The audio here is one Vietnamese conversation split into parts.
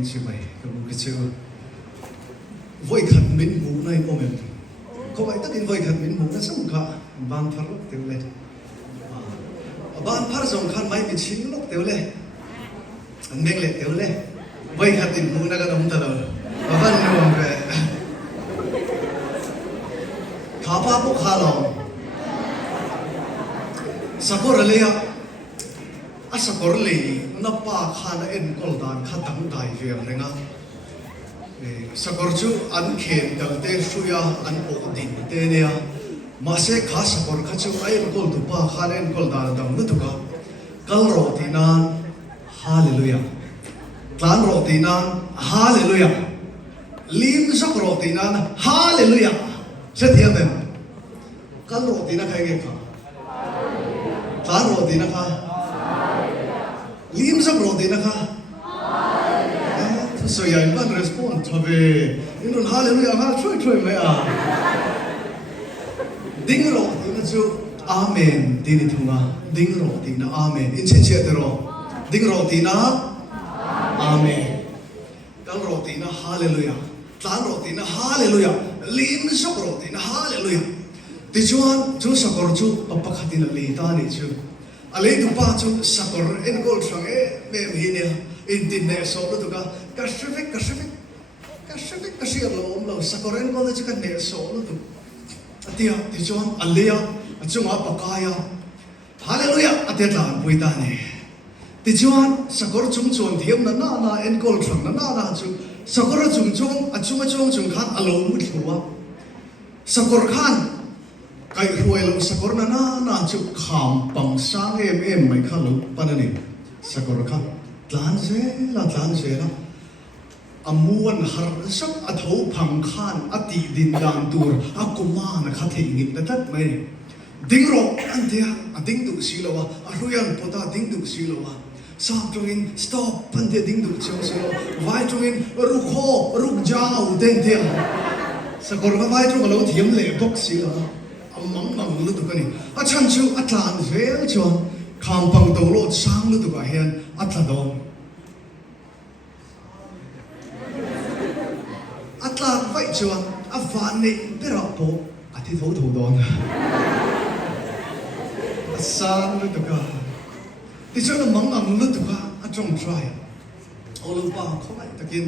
in chimai kamu kichu voi khat min mu nai moment ko vai takin voi khat min mu na sam kha ban thar lok teule ban phar zong khan mai mi chin lok teule an meng le teule voi khat in mu na ka dom ta lo ban nom ve kha pa po kha lo sakor le ya asakor le na pa khana en kol dan khatang dai ve renga sakor chu an khem dal te shuya an o din te ne ya ma se kha sakor kha chu ai kol tu pa khan en kol dan dam nu tu ka kal ro ti nan hallelujah tlan ro ti nan hallelujah lim sak ro ti nan hallelujah se thiam ben kal ro ti na khai ge kha tlan ro ti na kha lim sak ro ti na kha so ya in ban respond to be in ron hallelujah ha troi mai a ding ro ti na chu amen ti ni thunga ding ro ti na amen in chen che te ro ding ro ti na amen kal ro ti na hallelujah tlan ro ti na hallelujah lim sak ro ti na hallelujah ti chuan chu sakor chu papakhatin le ta ni chu ale du pa chu sakor en gol sang e me hi ne in tin ne so lu tu ka kashrifik kashir lo om lo sakor en gol chu ka ne so lu tu atia ti chuan alia achunga pakaya hallelujah atia tlan pui ta ne ti chuan sakor chung chuan thiam na na en gol sang na chu sakor chung chung khan alo mu thluwa sakor khan kai huai lo sakor na chu kham pang sang em mai kha lo panani sakor kha tlan se la amuan har sak atho phang khan ati din dan tur akuma na kha thengin ta tat mai ding ro an thia ading du silowa aruyan pota ding du silowa sam tungin stop pan de ding du chong silo vai tungin ruk jao den thia sakor ka vai tung lo thiam le bok silowa mang lu tu kani achan chu atlan vel chuan kham pang to lo sang lu tu ka hian atla don atlan vai chuan avan nei bera po ati tho don san lu tu ka ti chuan mang lu tu ka atong try olu pa khomai takin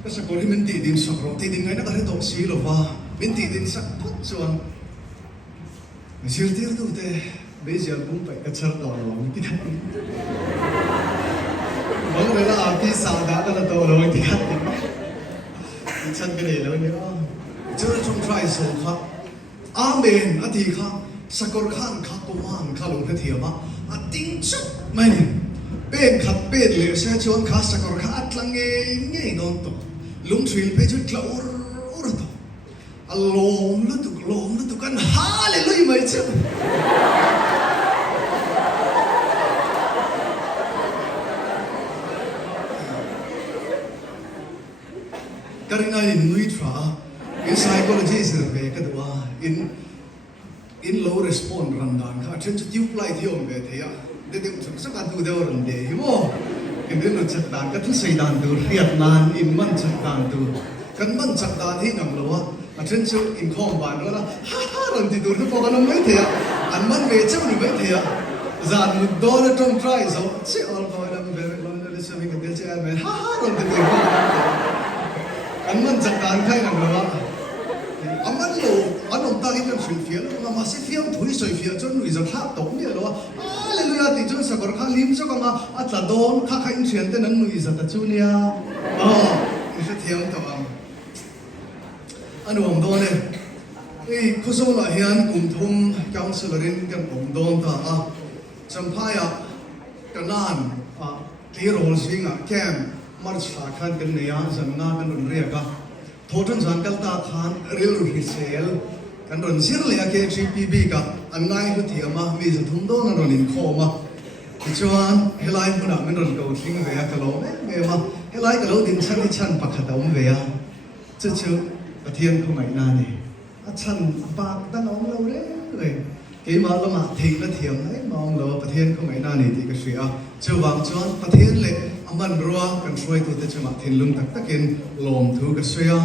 ka sa ko min ti din sakro ti din ngai na ka re do si lo wa min ti din sak phut chuan Masih dia tu teh bezel pun baik kecer tolong tidak. Bang rela api sada kalau tolong tidak. Ikan gede loh ni. Jangan cuma try so kah. Amen. Ati kah. Sakor khan kah kuman kalau ketiak mah. Ating cuk mana. Ben kat ben le saya cuan kah sakor kah atlang ngai nonton. Lung trail peju klaur tu. Alom lu tu kan hallelujah mai chu karina in nui tra in psychology is ve ka dwa in low respond randan kha chen chu tiu plai thiom ve theya de de chu ka du de ron de hi mo in de no chat dan ka thu sei dan du riat nan in man chat dan du kan man chat dan hi ngam lo Macam tu in komban, orang ron tidur tu pokok nama itu ya, anman macam ni itu ya, zan mudor tom try so, si all boy nama very long dari sini kita cakap ron tidur, anman cakap kai nama lawa, aman lo, anom tak itu film, orang masih film tulis so film tu nulis tak tahu ni lawa, hallelujah tidur sakor kalim so kama atla don kakak insian tu nang nulis tak tu ni ya, itu tiang tu Anu om don kusong lah hian kumthum councilorin kan om don ta champaya kanan tirol singa kem marcha khan kan neya zanna kan ron ria ka thotan jan kal ta khan ril risel kan ron sir le ke GPB ka angai hu thiama mi thum don ron in khoma chuan helai huna min ron ko thing ve ka lo me ma helai ka lo din chan pakhat om ve ya chu thiên không ngày na này, chân bạc ta nói lâu đấy rồi, cái mà lo mà thịt nó thiềm đấy, mà ông lo thiên không ngày na này thì cái gì chưa vàng cho thiên lệ aman ruwa kan shuai tu te chuma thin lung tak takin lom thu ka suya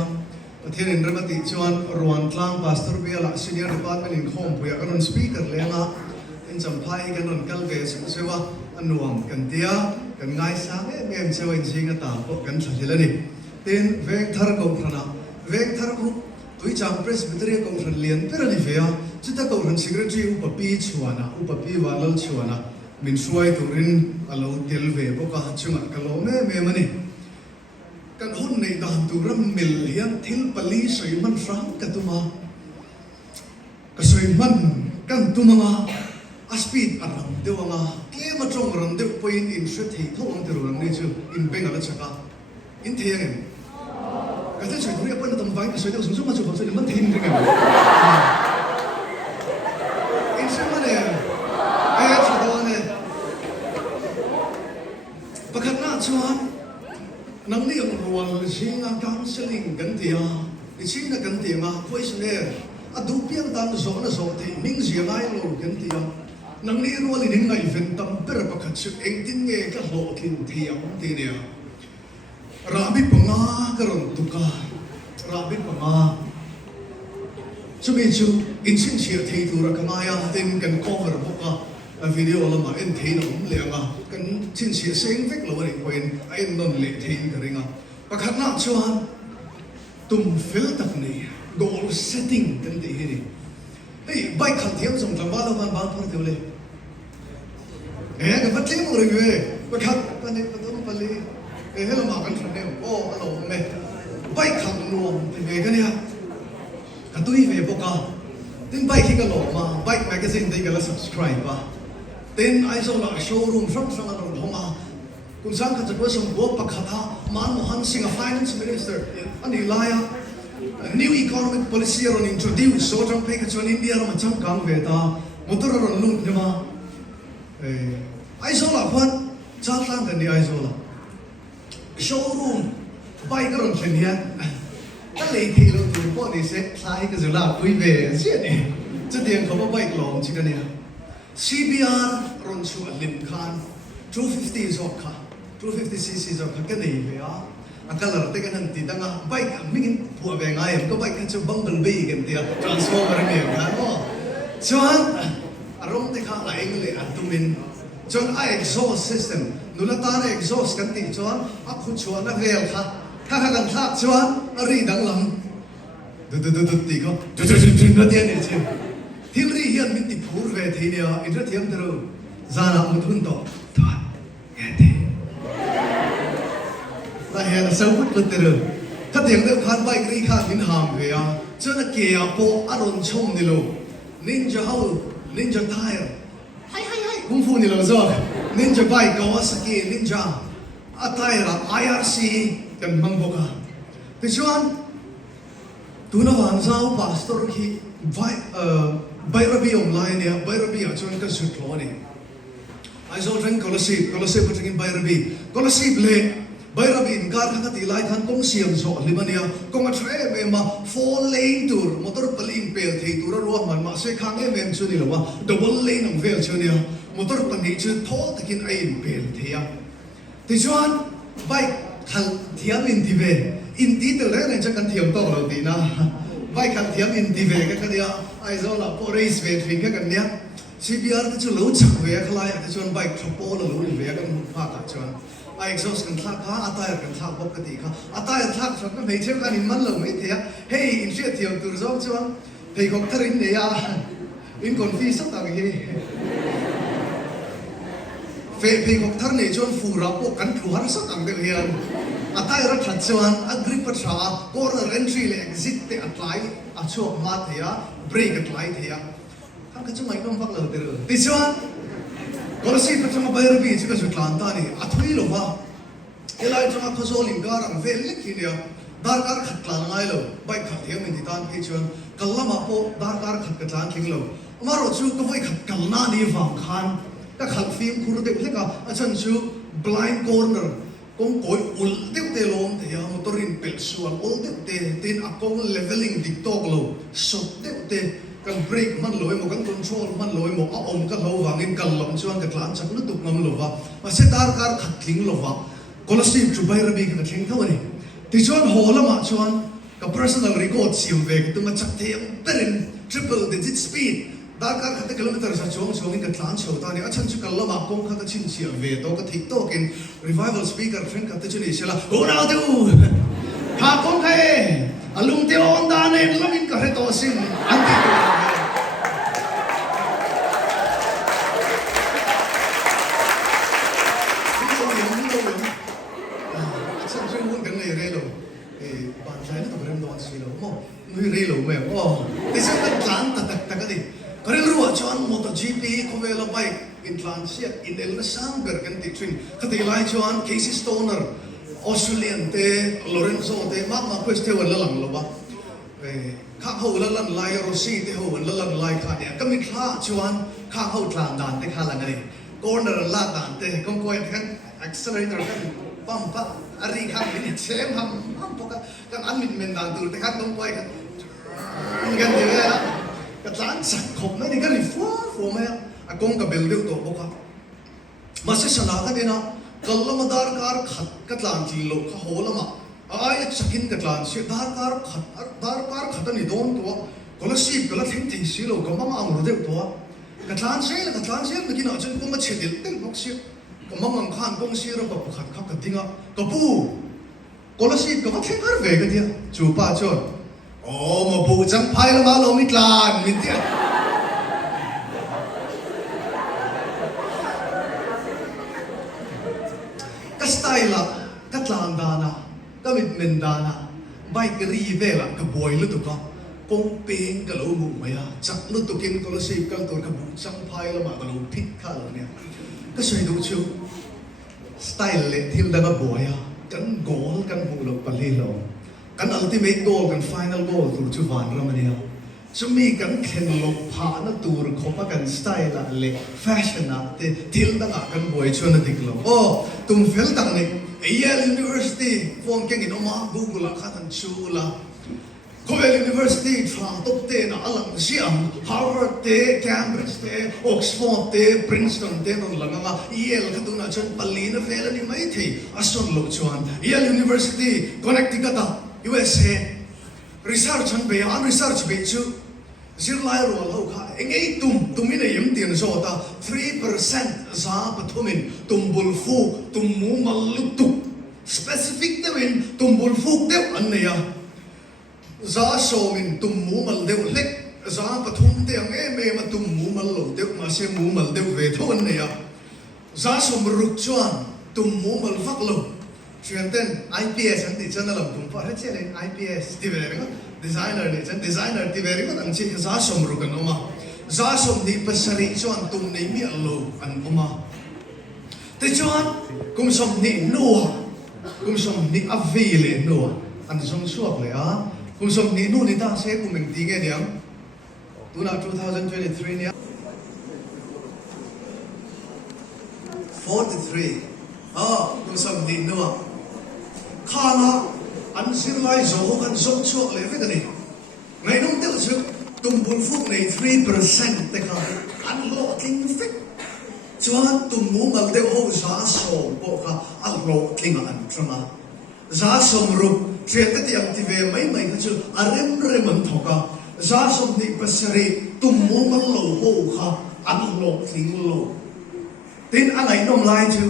pathian in ramati chuan ruan tlang pastor biala senior department in khom puya kan speaker lenga in champhai kan on kalve sewa anuam kan tia kan ngai sa em sewa in singa ta po kan thalilani ten vek thar ko thana vek thar ko tui chang presbytery ko thran lian perani vea chita ko thran secretary upapi chuana upapi walal chuana min suai turin alo telve boka chunga kalo me mani kan hun nei dan turam mil hian thil pali soi man ram katuma ka soi man kan tumanga aspid aram dewanga klema trong ram de point in shwe thei thong te ram ni chu in benga la chaka in theng ka te soi thuri apon tam vai ka soi de sung sung ma chu pham soi man thin ring in se mane ai chu do ne pakhat na chuan nang ni ang rual singa counseling kan tia isina kan tia ma questionnaire adu piang tan so na so te ming zia ngai lo kan tia nang ni rual in ngai ven tam per pakhat chu eng tin nge ka lo kin thia ti ne rabi panga karon tuka rabi panga chumi chu in sin sia thei tu ra kamaya tin kan cover boka video lama en thein om lenga kan chin sia seng vek lo ni koin ai non le thein ka ringa pakhat na chuan tum fel tak ni goal setting kan te hi ni hey bai khal thiam som tlam ba lo ban ban phar te le ka patli mo ring we pakhat pa ni patum pali hello ma kan thne o alo me bai khal nuam te ve ka ni ha ka tui ve boka tin bai ki ka lo ma bike magazine te ka la subscribe ba then I saw a showroom from around Honga. Kung saan ka tagwa sa buwag pagkata, Manmohan Singh, a finance minister, and Ilaya, new economic policy are introduced. So jang peka chuan India ram chang kang veta, motor ron lut nima. I saw la kwan, chat lang kan di I saw la. Showroom, bike ron chen hian. Ka lei thi lo tu po ni se sai ka zula pui ve sia ni. Chu tiang ko ba bike long chi ka ni. CBR ron chu alim khan 250 zokha 250cc zokha ka nei ve a akalar te kan ti tanga bike mingin pu ve ngai ko bike kan chu bumblebee kan ti transformer me kan mo chuan arom te kha la engle atumin chuan a exhaust system nula ta na exhaust kan ti chuan a khu chuan a vel kha kha kan thak chuan a ri dang lam du ti ko du na dia ni che Hilri hian min ti phur ve theinia inra thiam tero zana mudhun to tha ete la hian sau put tero ka tiang de khan bai ri kha min ham ve ya chana ke ya po aron chom ni lo ninja how ninja tire hai kung fu ni lo zo ninja bai Kawasaki ninja atire IRC kan mangboka ti chuan tuna wan zau pastor ki vai Bairabi online ya, Bairabi ya chuan ka su thlo ni. Ai zo reng Colossi patring in Bairabi. Colossi ble Bairabi in kar kha ti lai khan kong siam zo limania. Kong a tre me ma 4 lane tur motor palin pel thei tur ro man ma se khang em chu ni lo wa double lane ang vel chu ni motor pani chu tho takin ai pel thei ya. Ti chuan bike khal thiam in ti ve in ti te le ne cha kan thiam to lo ti na. Bike khal thiam in ti ve ka dia ai zo la po race ve thing ka kan nia CBR ta chu lo chak ve khlai ta chuan bike thopo lo lo ve kan ha ta chuan ai exhaust kan thak kha atire kan thak bok ka ti kha atire thak chuan ka me cheu kan in man lo me thia hey in ria thiam tur zo chuan thei khok tharin ne ya in confuse sa ta hi phei khok thar ne chuan fu ra po kan thu har sa tang de hian atire ra that chuan a grip pa tha corner entry le exit te apply a chuak ma thia break at light here. Kan ka chumai nom fak lo tero. This one. Colossi pa chuma Bairabi chika su tlanta ni. Athui lo ba. Elai chuma khosol in garang vel likhi dia. Dar kar khat tlan ngai lo. Bai khat thiam in ditan ki chuan. Kallama po dar kar khat ka tlan thing lo. Amaro chu ka voi khat kalna ni wang khan. Ka khat film khur de pheka achan chu blind corner. Kung koi ul deu te lom te ya motorin pel sual ul deu te tin akong leveling diktok lo so deu te kan brake man lo mo kan control man lo mo a om ka lo wangin kan lom chuan ka tlan chak lu tuk ngam lo wa ma se dar kar khat thling lo wa có là sim chụp bay ra bị cái thing thôi thì chuan hồ lắm mà chuan cái personal record siêu về cái tụi mà chắc thêm berin triple digit speed đã cả khát kilometer sa chuang chuang cái tlan chiều ta này chân chú cái lắm mà công khát chín chiều về đó cái thing to cái revival speaker friend cái chỗ này sẽ là go now do ha công khai alung tiêu on da này lắm in cái to sim anh người rây lâu mẹ, thế sao cái plan tắc cái gì, cái này rồi cho anh MotoGP có về là bay, in plan siết, in el na sang ber cái tiết truyền, cái này lại cho anh Casey Stoner, Australian te Lorenzo te, mà quest theo là lằng lo ba, khác hậu là lần lại Rossi te hậu là lần lại khác này, cái mình khác cho anh khác hậu plan đàn te khác là cái này, corner là đàn te, không coi cái accelerator cái pump up, ari khác mình xem ham cái anh mình đàn từ te khác không coi cái cái gì vậy cái tán sạch khổng này thì cái gì phô mày à công cái bèo điệu tổ bốc à mà sẽ sản cái gì nào cái lắm mà dar car khát cái tán chỉ lộ cái hồ lắm à ai sakin cái tán sẽ dar car khát này đón tổ cái là ship cái là thinh thinh xí lộ cái mà ăn rồi tổ cái tán sẽ nó kia nào chân cũng mà chết đi tên bốc ship cái mà mang khan công xí rồi bốc khát cái tiếng à cái bu cái là ship cái mà thinh cái về cái gì chụp ba chọn mà bù chẳng phải là bao mít lan mít tiệt cái style là cái lan đana cái mình đana bay cái gì về là cái boy lúc đó công pin cái lỗ mù mày à chắc lúc đó kiến có là gì cái tôi cái bù chẳng phải là mà cái lỗ pít khá là nè cái suy đồ chiu style lệ thiên đã cái boy à cái goal cái bù lộc bali lộc kan ultimate goal kan final goal tur chu van ramania chumi kan khen lo pha na tur khopa kan style la le fashion na te til da kan boy chuna diklo tum fel tang ne Yale University phone keng in oma Google la khatan chu la Yale University thang top te na alang siam Harvard te Cambridge te Oxford te Princeton te non langa Yale khatuna chon palina fel ni mai thi ason lo chuan Yale University Connecticut USA research and beyond research be chu zirlai rol ho kha engei tumin a yem tin so ta 3% za pathumin tumbul fu tummu mallutu specific tewin tumbul fu te anneya za somin tummu mal deu lek za pathum te me ma tummu mal lo te ma se mu mal deu ve tho anneya za som ruk chuan tummu mal vak lo chuyện tên IPS anh thì chân là làm cũng phải hết chuyện này IPS thì về cái designer này chân designer thì về cái thằng chị giá sum rồi cần mà giá sum thì pasari cho anh tum này miệng lồ anh mà thế cho anh cũng sum ni nua cũng sum ni avile nua anh sum suộcเลยà cũng sum ni nua thì ta sẽ cùng mình tí cái điểm tu nào 2023 nhé 43 cũng sum ni nua khana anh xin lại dấu anh giống chuộc lấy cái này ngày nông tiêu chứ tùng buồn phúc này 3% thế cả anh lo kinh phết cho anh tùng mũ mà đều hậu giá sổ bộ cả anh lo kinh anh cho mà giá sổ rụp chuyện cái tiền thì về mấy cái chứ anh rem mình thọ cả giá sổ thì pasari tùng mũ mà lo hậu cả anh lo kinh lo tin anh ấy nông lại chứ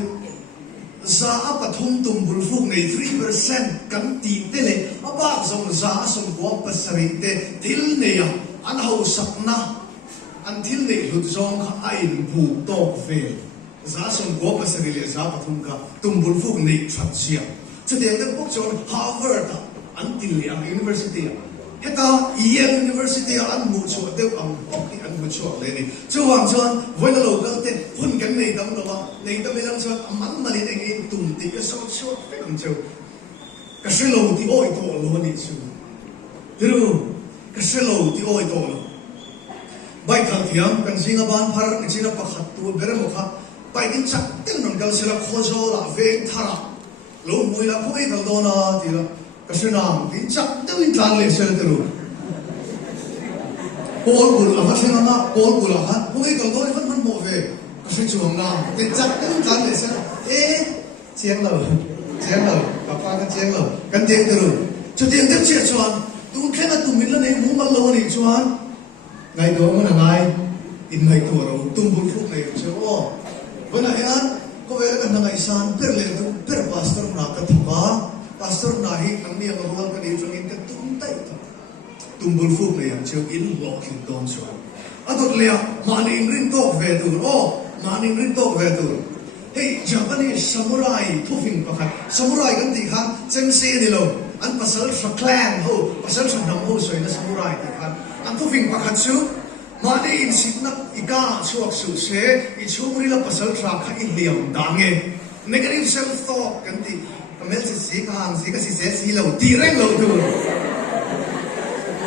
giá pathum tum bulfuk nei 3% kan ti te le aba zong giá som ko pasari te thil ne ya an ho sakna an thil ne lut zong kha ain bu to fe giá som ko pasari le giá pathum ka tum bulfuk nei that sia chutiang de bok chon Harvard an til ya university heta Yale University an mu chu deu ang bok ni an mu chu le ni chuwang chuan voila local te hun kan nei dam lo nei dam lang chuan amang mali nei tum ti ka so so kan chu ka shelo ti oi to lo ni chu diru ka shelo ti oi to lo bai khal thiam kan singa ban phar ni china pakhat tu bere mo kha bai din chak tin non kal sela khozo la ve thara lo mui la khoi kal do na ti la kasi nam din chắc đâu in tlang le sel teru kol bul la kasi na kol bul la ha hoi kal do ni man mo ve kasi chuang nam din chắc đâu in tlang le sel chiang lo chén rồi papa kan chén rồi kan chén từ cho tiền tiếp chia chuan tu khen là tu mình là này muốn bao lâu này chuan ngày đó mà là ngày in ngày tuổi rồi tung bút phúc này chứ ô bữa nay anh có vẻ là ngày san per le tu per pastor na ka thuka pastor na hi ang mi ang ruang ka di trong in ka tung tay tung bút phúc này chứ in lokin don chuan adot le mani in rin tok ve tu ô mani in rin tok ve tu hey Japanese samurai thufing pakhat samurai kan ti kha chemse ni lo an pasal sa clan ho pasal sa dam ho soi na samurai ti kha an thufing pakhat chu mani in sitna ika chuak su se I chumri la pasal tra kha I liam dange negative self thought kan ti kamel si ka hang si ka si lo ti reng lo tu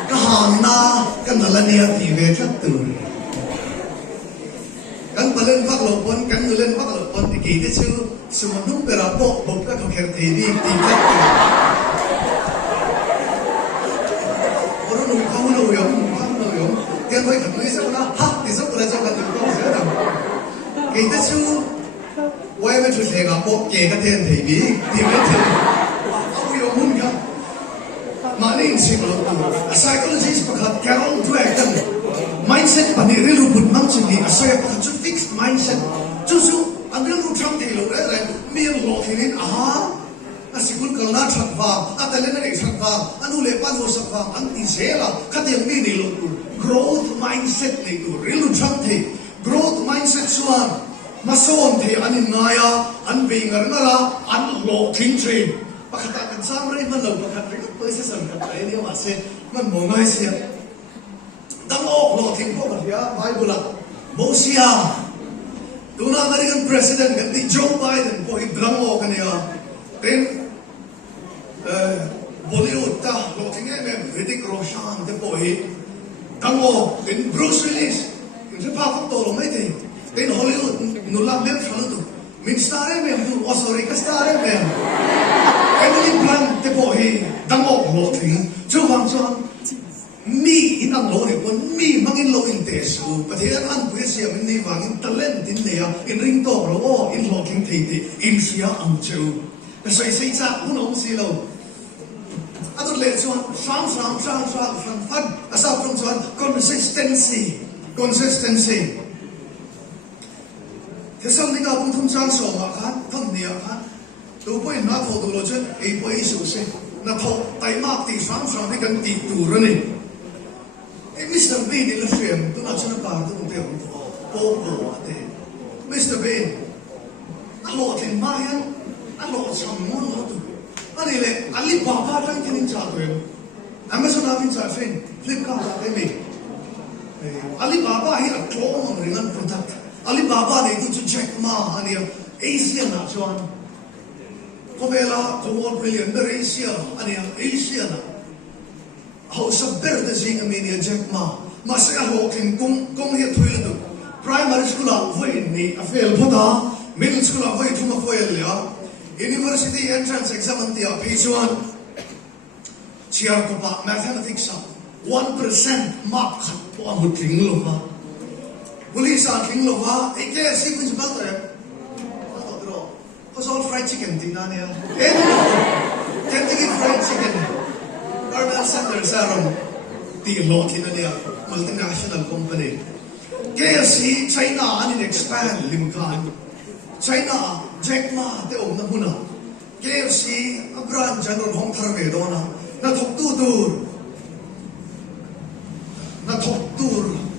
ka hang na kan nalania ti ve thak tu kan palen vak lo pon kan nulen vak lo pon ti ki te chu sumanung pera po bok ka kher thei bi ti ka oro nu ka lo yom tiang koi kan lui sao na ha ti so ra cho kan tu ko se da ki te chu wai me chu se ga po ke ka ten thei bi ti me the au yo mun ka mani in si lo tu a psychologist pakhat Carol Dweck kan mindset pani rilu put mang chini asaya pakhat chu fixed mindset chu ang rilu thang thei lo re mi lo thinin aha asikul kalna thakwa atalena re thakwa anu le pan ho sakwa ang ti zela khatem mi ni lo tu growth mindset ni tu rilu thang thei growth mindset suan mason thei anin ngaya an bingar ngara an lo thing train pakhat kan samre man lo pakhat ri ko pese sam kan ai ni ma se man mo ngai sia dang lo thing ko ba ya bible la mosia tuna American president kan ti Joe Biden ko I drang o kan ya then Bollywood ta lo thing em Hrithik Roshan te po hi dang o then Bruce Willis in se pa ko to lo mai te then Hollywood nu la mem thalo tu min star em tu o sorry ka star em Emily Blunt te po hi dang o lo thing chu wang chuan mi in ang lo ni pon mi mangin lo in te su pathian an pu sia min ni wang in talent din ne ya in ring to lo o in lo king thei ti in sia ang chu ka sai sai cha un ong si lo adot le chuan sam fan asa from chuan consistency thế xong đi gặp thông trang sổ mà khán thầm nia khán tôi bôi nát hồ đồ chứ ấy bôi sổ xe na thọ tay mạc thì sáng đi cần tì tù rồi này ấy Mr. Bean đi là phim tôi nói cho nó bảo tôi cũng hiểu bố thế Mr. Bean anh lộ thì mai anh lộ chầm muốn nó tụ anh này lệ Alibaba đang cái ninh trả tuyển Amazon đã bin trả phim Flipkart đã cái mình Alibaba hay là chỗ mà người ngân product Alibaba này tu Jack Ma anh em Asia na chuan có vẻ là có một billionaire Asia anh em Asia na hậu sắp bẹt được gì anh em Jack Ma sẽ hậu kinh công hiện thuê được primary school à vậy này à fail phota middle school à vậy thuma fail ya university entrance exam anh tia page 1 chia có ba mathematics 1% mark khát po một tiếng luôn mà Police are king lova. Ikle si principal to. Cause all fried chicken tingnan niya. Can't get fried chicken. Carmel Sanders aron. Tilo tingnan niya. Multinational company. KFC China anin expand limkan. China Jack Ma te om na muna. KFC brand janon hong tarve dona. Na thok tur.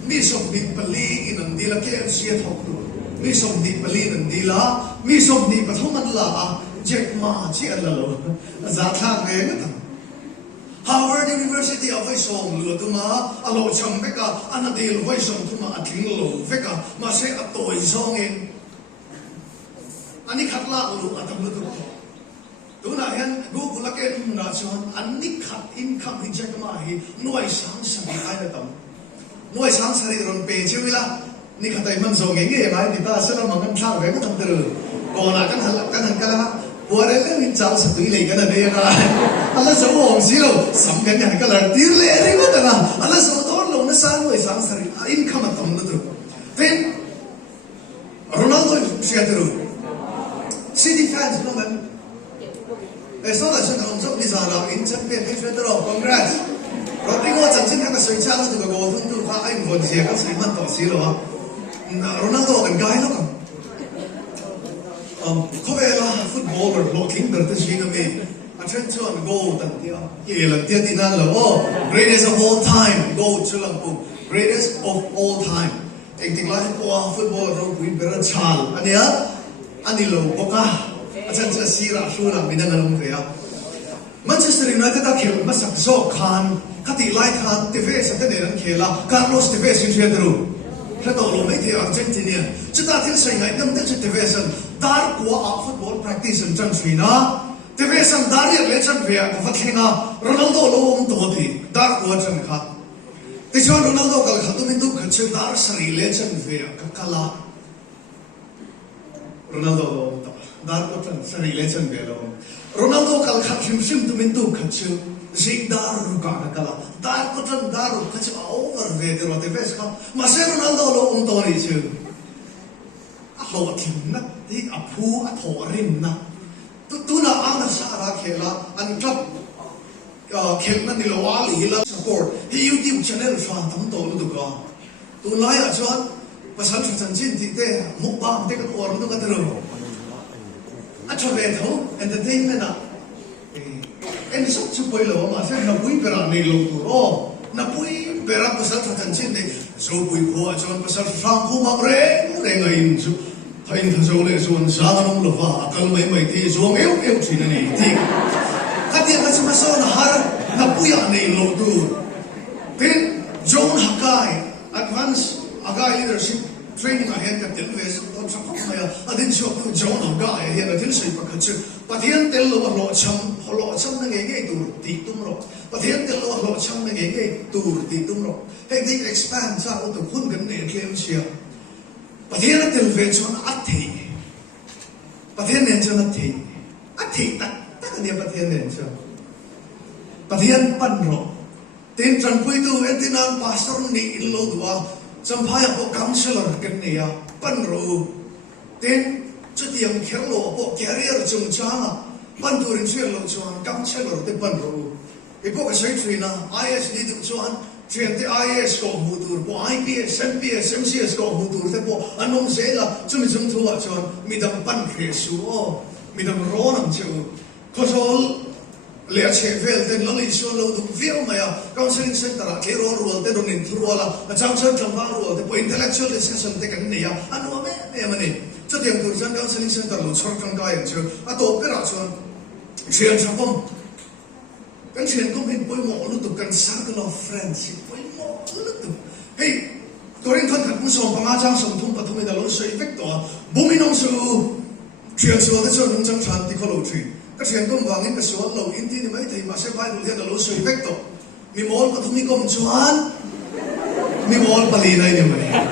Mi som ni pali inang dila KFC thok tu mi som ni pali nang dila mi som ni pathoman la Jack Ma chi alalo za tha ve ngata Harvard University of Isom lu tuma alo cham beka anadil voisom tuma athing lo veka ma se atoi zong in ani khatla lu atam lu tu na hen Google la ke na chon ani khat income hi Jack Ma hi noi sang sang ai na tam nuôi sáng sari ron pe chiu la ni khatai man zo nge nge mai ni ta sala mangan thang ve ka tam ter ko la kan han kala buare le min chang sa tui le kana de ka ala zo ong si lo sam kan han kala tir le ri ko ta na ala zo dor lo na sa nuôi sáng sari income tam na tru then Ronaldo sia ter City fans no man sau đó chúng ta làm giúp đi ra là in chân biển hay chuyện đó congrats Rodrigo chẳng chính là sự trang từ cái gỗ thun tu anh vốn gì các sự mất tổ xí rồi Ronaldo cần gái lắm có vẻ là footballer lộ kính được cái gì nữa mình anh chọn goal tận tiêu kỳ lần tiêu tin là greatest of all time goal chưa làm cùng greatest of all time anh tiếng lại qua footballer rồi quý biệt chal anh đi lâu boka anh sẽ xí ra số là mình đang làm gì à Manchester United đã खेल में सक्सो खान कति लाइक खान टिफे सकते नेरन खेला कार्लोस टिफे सिंचुएट रू क्या तो लोग में थे अर्जेंटीनियन चिता थिल सही है नम दिल से टिफे सन दार को आप फुटबॉल प्रैक्टिस सन चंद स्वीना टिफे सन दारी लेचन वे को फटलेना रोनाल्डो लोग तो थी दार को चंद खा तिचवान रोनाल्डो कल खातु में तो खच्चे दार सरी लेचन वे कला रोनाल्डो लोग तो दार को चंद सरी लेचन वे लोग Ronaldo kal khat sim tumintu khachu zigdar ruka kala dar kotan dar khachu over ve de rote ves ka mase Ronaldo lo to ni chu a lo thim na ti a phu a tho rim na tu na ang sa ra khela an club khel na ni lo wa li la support hi YouTube channel fa tam to lu ka tu lai a chuan pasal chan chin ti te mukbang te ka por lu ka tero Acho veto entertainment na en so chupoy lo ma se na pui pera ni lo turo na pui pera pasal thatan chin ne so pui ko achon pasal sang ko ma re ngai chu thain tha so le son sa nong lo fa akal mai ti so eu chin ni ti kati ka chima so na har na pui a nei lo tu tin John Hakai advanced agai leadership training ahead ka tel ve so to sa maya adin so to John Hakai he na til sei pakhat chu pathian tel lo na nge tur ti tum ro pathian tel lo na nge tur ti tum ro he dik expand sa o to khun gan ne tlem sia pathian tel ve chon athi pathian nen chon athi tak ne pathian nen chon pathian pan ro tin chan pui tu entinan pastor ni lo dua Sampaya po counselor kanya pan ro tin chutiam khelo po career chung changa pan turin swel lo chuan counselor te pan ro ipo ka sai trina IS ni tu chuan train te IS ko hutur po IPS MPS MCS ko hutur te po anom sela chumi chung thua chuan midam pan khresu o midam ro nam chu khosol le che vel ten lo li so lo du viau maya counseling center a ke ro ro te donin thruala a chang chan chang va ro te po intellectual discussion te kan ne ya anu me mani chutiam tur chan counseling center lo chor kan ga yang chu a to pera chuan chen chapom kan chen kom hin poi mo lu tu kan circle of friendship poi mo lu tu hey torin thon khat mu som panga chang som thum pathum da lo sei vek to buminong su chen so de chon nong chang chan ti kholo thi các chuyện công vàng in cái số lâu in tin mấy thầy mà sẽ phải đối là lối suy vect to mi mol có thùng mi công chuan mi mol pali này như vậy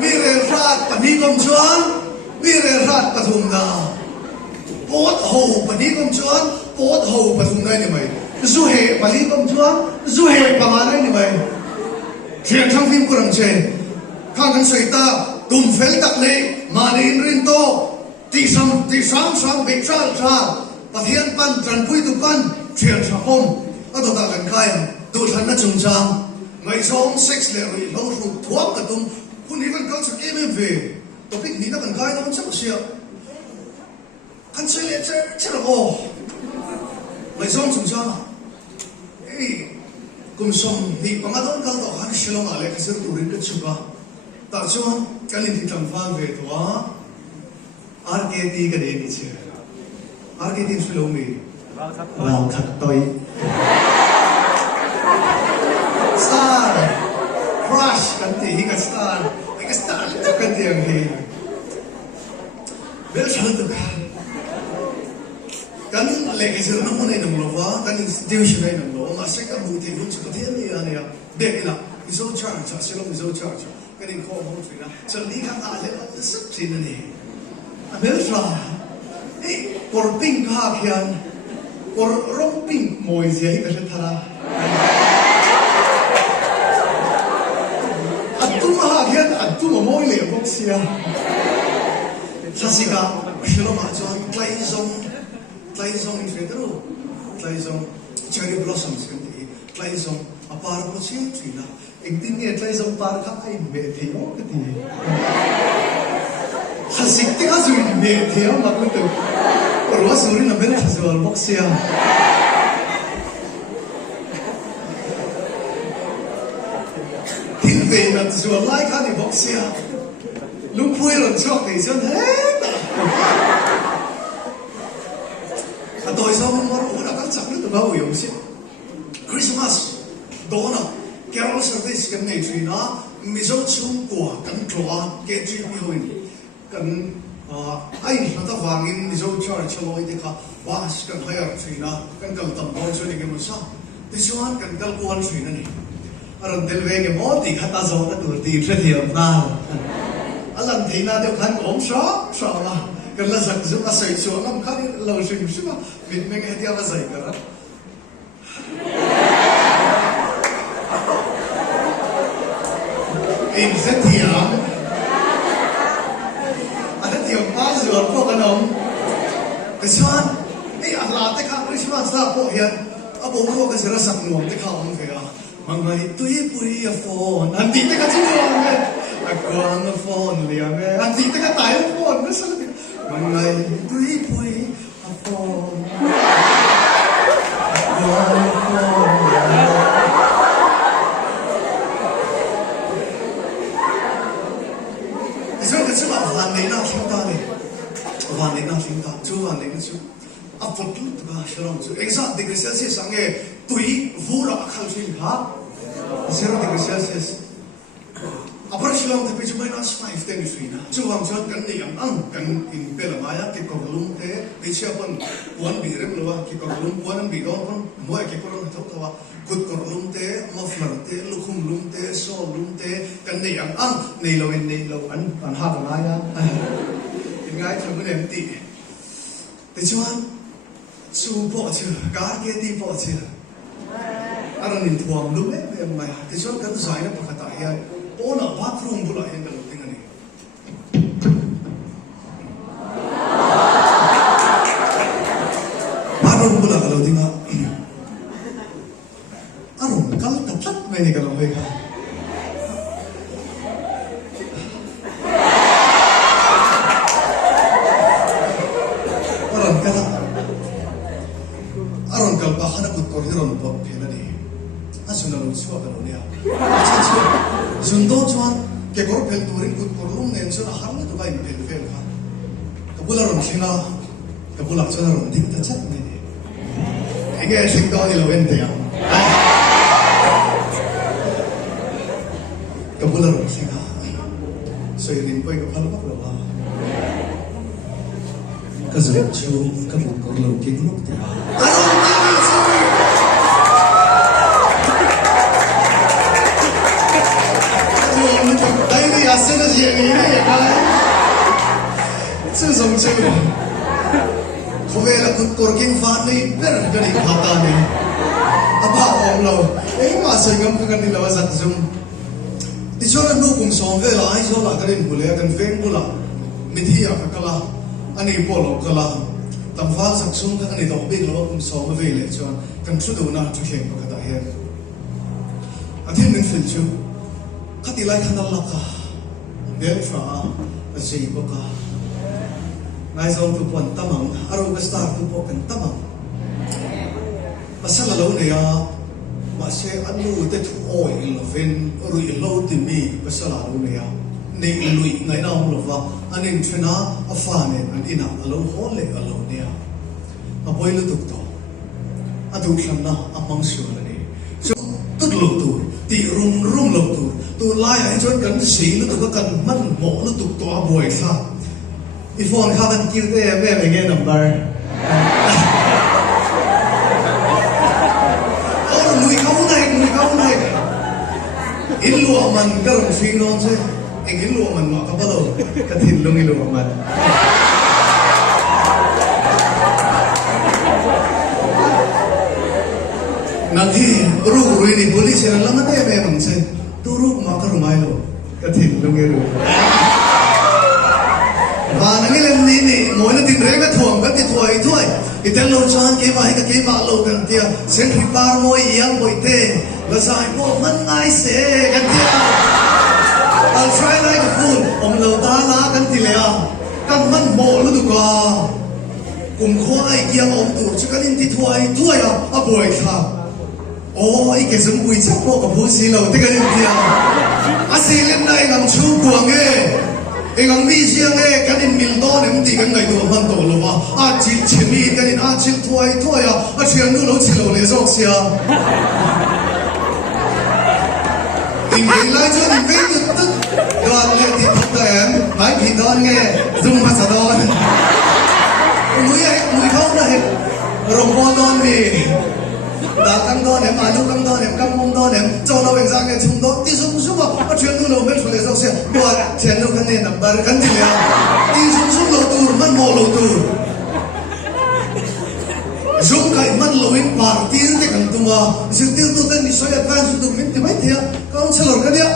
mi re rat pani công chuan mi re rat pathum na pot ho pani công chuan pot ho pathum này như vậy du he pali công chuan du he pama này như vậy chuyện trong phim của đằng trên khang kan soi ta tum fel tak le mani rin to ti sam be tra pathian pan tran pui tu pan thian tha hom ado ta kan kai tu than na chung chang ngai song sex le ri lo ru thuak ka tum kun even culture game ve topic ni na kan kai na chang sia kan se le che ro ngai song chung chang ei kum som ni pangadon kal to han shilong ale kisir turin ka chuka ta chuan kan in thang fan ve to RKT ka de ni che RKT slow me wal khat toi star crush kan ti hi ka star to kan ti ang hi bel chal to kan le ke sir na mo nei nang lo wa kan institution nei nang lo ma se ka mu ti hun chu ti ni ani ya de ina iso charge silong iso charge kan in ko mo tri na so ni ka ta le sap tin ni Amerika, kor pink hakian, kor rong pink moise hi kasi thara. Atum hakian atum moi le boxia. Sasika, shilo ma chuan tlai zong in federal tlai zong cherry blossoms kan ti tlai zong apar ko chen trina ekdin nge tlai zong par kha ai me theo ka ti khasik ti ka zu me theo ma ko to ro suri na ben khazwal boxia tin ve na zu lai kha ni boxia lung phui ron chok ni chen he a doi so mo ro na ka chak ni to ba u yong si Christmas dona carol service kan nei trina mi zo chung kwa kan tloa ke tri mi hoin kan ai na ta wangin mi zo church loi de kha was kan haya trina kan kal tam bo chu ni ke mo sa ti chuan kan kal kuan trina ni aron del ve nge mo ti khata zo ta tur ti thre thiam na alam theina de khan om sha sha la kan la sak zu a sai chu ngam kha lo shim shima min me nge dia wa sai kara in Zetiam ada tiap pas jual pok kanom kesan Allah te kha Christmas la pok hian abo ro ka sira sak nuam te kha om kaya mangai tui pui a phone anti te ka chinuam me akwang a phone lia me anti te ka tai phone me sa mangai tui pui a phone akwang a phone van nei na thing ta ne van nei na thing ta chu van nei na chu a pot tu ta shram chu exact degree celsius ange tui vura khal thin ha 0 degree celsius apar shram te pe chu minus 5 ten sui na chu wang chu kan ni ang kan in pela maya ke ko lum te pe chia pon wan bi rem lo ki ko lum wan bi don pon mo ke ko ron thau thawa kut ko lum te muffler te lukhum lum te so lum te kan ni ang nei lo an ha ba ya in ngai thang ko nem ti te chuan chu po chu ka ke ti po chu aron in thuam lu me mai te chuan kan zai na pakata ya ona bathroom bula hen kan ting ani bathroom bula kalau tinga aron kal tat me ni kalau he ka aron kal ba khana kut kor hiron bot phela ni asuna lo chua kan onia Zundo chuan ke kor phel turin kut kor lum nen chu har na to kai phel phel kha kabula ron thina kabula chana ron ding ta chat ne ni ege sing do ni lo wen te ya kabula ron thina so yin poi ka phal bak lo ha ka zu chu ka bu kor lo king luk te真的是你那也该，这种这个，后面那个国境法律那人家你怕他呢，阿爸我们了，哎嘛谁敢不跟你聊啥子？你说那路公上回来，说那个人不来，跟飞不来，没听呀，个啦，安尼波罗个啦，当发生什么，安尼当兵了，公上回来，就跟出头那出现个大黑，阿天能分就，他地来看到了个。Beltra kasi ko ka naisong tu pon tamang araw ka star tu po kan tamang pasal lalo niya masih anu te tu oil ven rui lo ti mi pasal lalo niya nei lui ngai na mo va anin thena afane an ina alo hole alo niya apoy lu tuk to adu kham na amang su ni so tut lu tu ti rum lu tu tu lai ai chon kan si lu tu kan man mo lu tu to boy sa iphone kha kan kiu te me me ge number oh lui kau nai in lu man ka rum fi non se eng in lu man ma ka ba lo ka thin lu ngi lu man nanti ru ini polisi yang lama deh memang se turu makar rumah lo ketin lungiru và nó lên ní nị mỗi nó tin rẽ cái thuồng cái thôi thì tên lâu chan cái vai cái mà lâu cần tia sen khi bar môi yang môi tê là dài bộ mất ngay sẽ cái tia I'll try like a fool ông lâu ta lá cái tia lẹ cái mất bộ nó được à cùng khoai yang ông tụ chứ cái đi thôi à buổi thà ôi cái giống bùi chắc bộ của bố xí lâu thế cái tia xí lên đây làm chú cuồng nghe ang misiang kanin mildo nem ti kan ngai do man to lo wa a chil chimi kanin a chil thuai a thian nu lo chilo le zok sia in lai cho in ve tu don le ti ta em mai phi don nge zum ma sa don mui khâu na he rong bo don mi đã căng đo ném alu căng đo ném căng mông đo ném cho nó bên ra cái chúng đó đi xuống mà bắt chuyện tu lâu mấy phần để sao xem đua chuyện đâu cái này nằm bờ cái gì vậy đi xuống lâu tu mất mồ lâu tu dùng cái mất lâu in par tiền thì cần tu mà sự tiêu tu tên đi soi advance tu mình thì mấy thế con sẽ lor cái đấy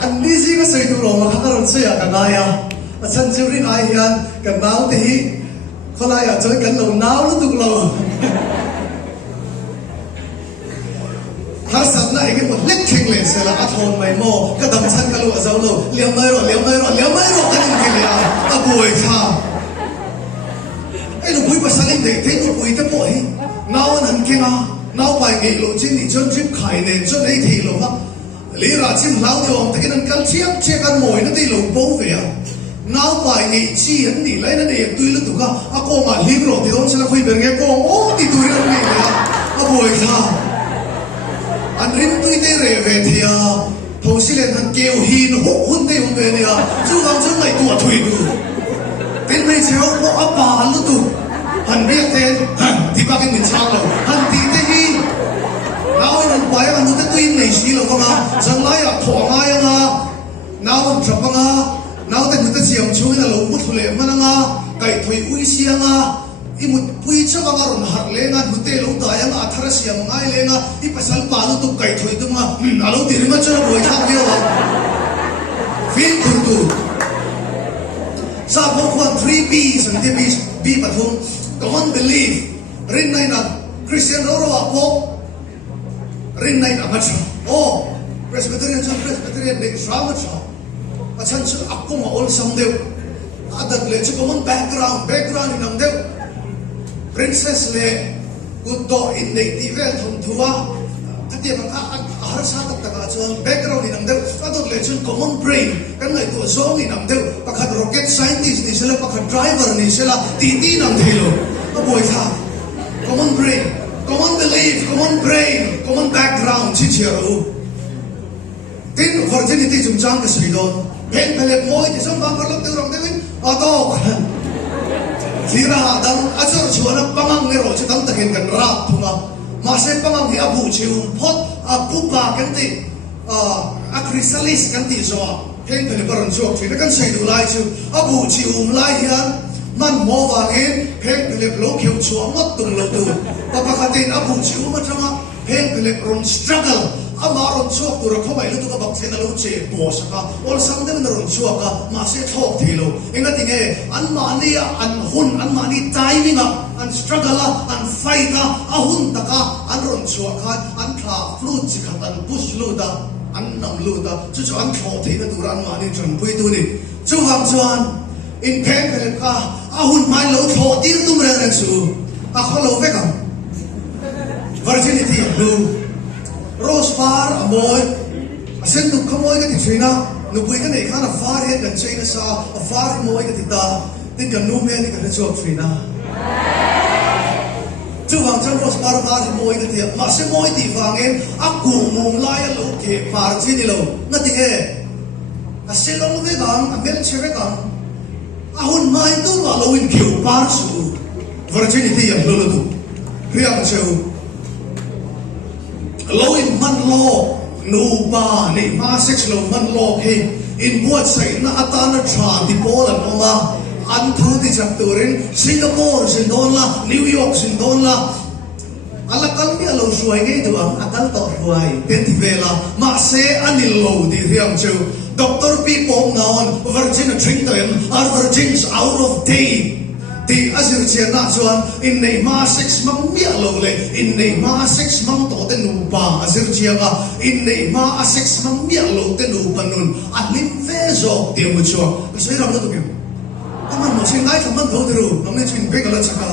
anh đi gì cái soi tu lâu mà khác rồi soi à cái này à mà chân chiếu đến ai hiền cái nào thì có lại à chơi cái lâu nào nó tu lâu har sab na ege mo lek thing le se la athon mai mo ka dam chan ka lu azau lo liam mai ro kan ki le a boi tha ai lo bui ba saling de te lo bui te po hi naw nan ke na naw pai nge lo chin ni chon trip khai ne chon ei thi lo ha li ra chim lau de om te kan kal chiam che kan moi na ti lo bo ve a naw pai nge chi an ni lai na ne tu lu tu ka a ko ma li ro ti don sa khoi ber nge ko o ti tu ri ni le a boi tha anh rim tui tê rề về thì thầu xí lên thằng kêu hin hốt hun tê hun về nè chú làm chú này tua thủy đủ tên này chéo có áp bà luôn tụ hắn biết tên thì ba cái mình sao rồi hắn tí tê hi nào anh quay anh muốn tê tui này xí rồi không à dân lái à thọ ngay à nào anh chụp à nào tê người ta xiêm chui là lỗ bút lệ mà à cái thủy uy xiang à imu pui cha banga ron har lenga hute lo da yang athara siam ngai lenga I pasal palu tu kai thoi tu ma alo dirima cha boi thang ge wa fin kurdu sa bo kwan 3 B's and the B's B pathum come on believe rin nai na Christian ro apo rin nai na macha oh Presbyterian de shama cha achan chu akko ma ol sam deu adak le chu common background in am deu Princess le guddo in native thum thua ati bang har sa tak tak chon background in amdeu adot le chun common brain kan ngai to zong in amdeu pakhat rocket scientist ni sela pakhat driver ni sela ti nam thelo boy tha common brain common belief common brain common background chi chiaro tin virginity chung chang ka suidon pen phele moi ti som bang parlok teu rong deu ato Lira hadang azor chuana pangang ngero che tang takin kan rap thunga ma se pangang hi abu chiu phot pupa kan ti a chrysalis kan ti zo pen kan baron chok thina kan sei du lai chu abu chiu lai hian man mo wangin pen kan lo kheu chuang ngot tung lo tu papa khatin abu chiu ma thanga pen kan ron struggle amaron chok tu ra khomai lu tu ka bak thena lo che bo saka ol sang de ron chok ka ma se thok thilo enga tinge an mani an hun an mani timing an struggle an fight a hun taka an ron chok khan an thla fruit chi khat an push lu da an nam lu da chu chu an thok thina tu ran mani chon pui tu ni chu ham chuan in pen phen ka a hun mai lo thok tir tum re re chu a kholo ve kam virginity lu Rose far amoy asen tu kamoy ka tifina nupui ka nei khana far he kan chaina sa a far moy ka tita tin kan nu me ni ka chok trina chu wang chan rose far moy ka tia ma se moy ti wangen aku mum lai lo ke par chi ni lo na ti he asen lo ve gang amel cheve gang ahun mai tu wa lo in kiu par su virginity ya lo lo tu riam cheu lo in man lo nu ba ni ma sex lo man lo he in buat sai na atana tra di polan oma an thu di chapturin Singapore sin don la New York sin don la ala kalmi lo suai cái đường akal to suai tên thì về là mà sẽ anh lâu thì riêng chứ doctor people nào virgin drink to him are virgins out of date thì azir chia na chuan in nei ma sex mang mia lo le in nei ma sex mang to te nu pa azir chia ga in nei ma sex mang mia lo te nu panun alim ve zo te mu chuan sai ram lo tu kêu kaman mo chin ngai kaman tho de ru nong ne chin be kala chaka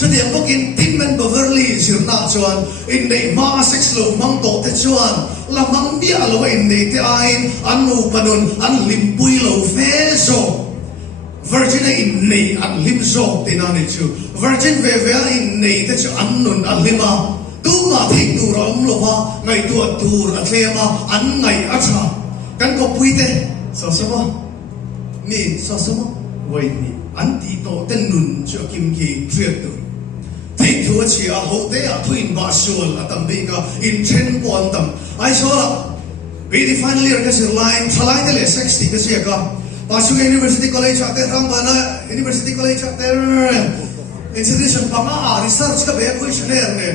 cho điểm bốc in tin men Beverly sir na chuan in nei ma sex lo mang to te chuan la mang mia lo in nei te ain an nu panun an lim pui lo ve zo virgin in nei an lim zo te na ne chu virgin ve in nei te chu an nun an lima tu ma thik tu rom lo ma ngai tu tur a tlema an ngai a cha kan ko pui te so mo mi so mo wai ni an ti to te nun chu kim ki triat tu thik tu chi a ho te a thuin ba sual a tam bi ka in chen pon tam ai so la be the final year ka sir line thalai te le 60 ka sia ka Pasuk University College at Rambana University College at institution panga research ka be questionnaire ne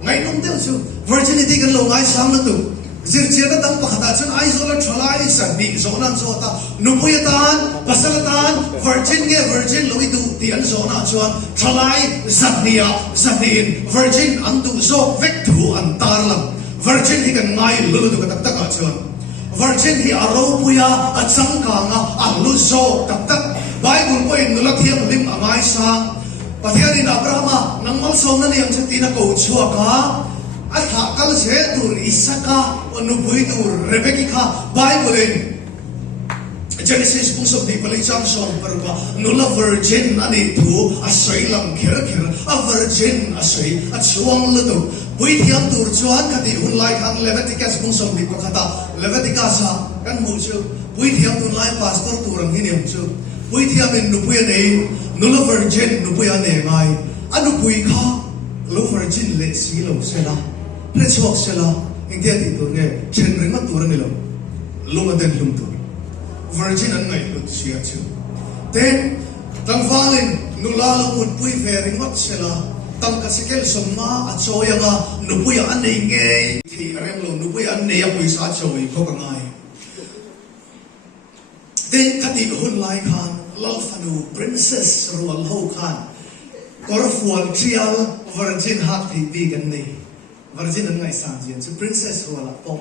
ngai nong tel chu virginity kan lo ngai sam na tu zirchia na dang pakhata chun ai zo la thalai san ni zo nan zo ta nupuyatan pasalatan virgin lo itu ti an zo na chuan thalai zatnia zatin virgin an tu zo vek thu an tar lam virgin hi kan ngai lo tu ka tak tak chuan virgin hi aro puya at sangkanga aluzo tak tak Bible ko in nulat hiyang lim amay sa pathianin Abrahama nang malsaw na niyang sa tinakautsua ka at hakal siya tur Isaka o nubuy tur Rebecca Bible in Genesis kung sa di pala isang song pero ba nula virgin ani tu asoy lang kira-kira a virgin asoy at suwang luto buit hiyang tur chuan kati unlay ang Leviticus kung sa di pa kata Leviticus sa kan mo siya buit hiyang unlay pastor turang hiniyang siya buit hiyang in nupuyan eh nula virgin nupuyan eh ngay ano buy ka lo virgin le silo sila pretsuak sila hindi at ito nga chen rin maturang nila lumaden lumtur virgin an ngai lut sia chu then tang falin nulalo put pui fering wat sela tang kasikel somma achoya ga nupuya an nei nge thi rem lo nupuya an nei pui sa choi ko ka ngai then kati hun lai khan lalfanu princess rual ho khan korfual trial virgin hak thi bi gan nei virgin an ngai sang jin chu princess rual po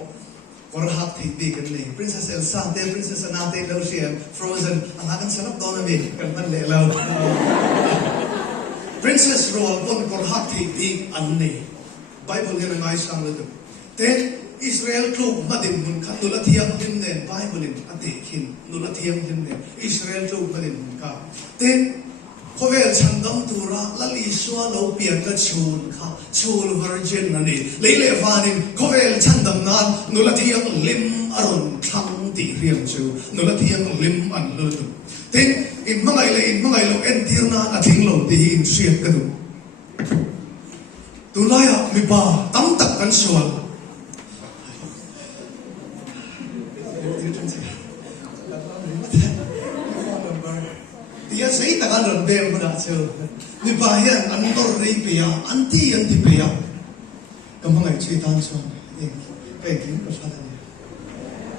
or hak thi bi kan le princess Elsa te princess Anna te lo siam frozen ang hakan sanap don mi kan man le lo princess role kon kor hak thi bi an ne Bible ne ngai sang le te Israel klub madin mun khat nulat hiam him ne Bible in ate khin nulat hiam him ne Israel klub madin mun ka te Kovel chandam tura lali swa lo pian ka chun kha chul virgin ani leile vanin kovel chandam nan nulathiam lim aron thang ti riam chu nulathiam lim an lo tu tin in mangai lo en tirna a thing lo ti in siat ka tu tulaya mi ba tam tak kan swal dia sei takan ron bel mana chu ni bahian an tor rei pia anti pia kamangai chui tan chuan pe kin ko sa ni